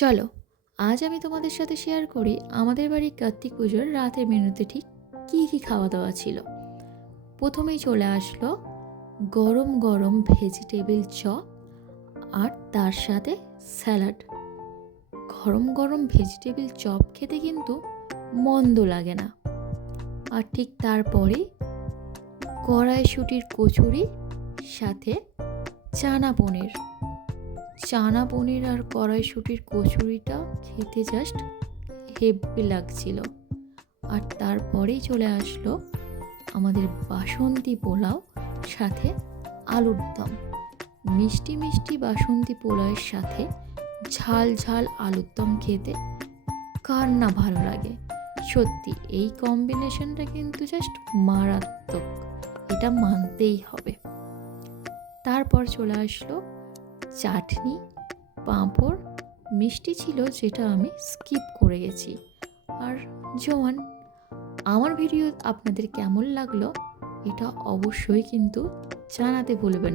চলো, আজ আমি তোমাদের সাথে শেয়ার করি আমাদের বাড়ির কার্তিক পুজোর রাতের মেনুতে ঠিক কী কী খাওয়া দাওয়া ছিল। প্রথমেই চলে আসলো গরম গরম ভেজিটেবিল চপ আর তার সাথে স্যালাড। গরম গরম ভেজিটেবিল চপ খেতে কিন্তু মন্দ লাগে না। আর ঠিক তারপরেই কড়াইশুঁটির কচুরি, সাথে চানা পনির আর কড়াইশুঁটির কচুরিটা খেতে জাস্ট হেব্বি লাগছিল। আর তারপরেই চলে আসলো আমাদের বাসন্তী পোলাও, সাথে আলুর দম। মিষ্টি মিষ্টি বাসন্তী পোলাওয়ের সাথে ঝাল ঝাল আলুর দম খেতে কার না ভালো লাগে। সত্যি এই কম্বিনেশনটা কিন্তু জাস্ট মারাত্মক, এটা মানতেই হবে। তারপর চলে আসলো চাটনি, পাঁপড়, মিষ্টি ছিল যেটা আমি স্কিপ করে গেছি, আর জোয়ান। আমার ভিডিও আপনাদের কেমন লাগলো এটা অবশ্যই কিন্তু জানাতে ভুলবেন না।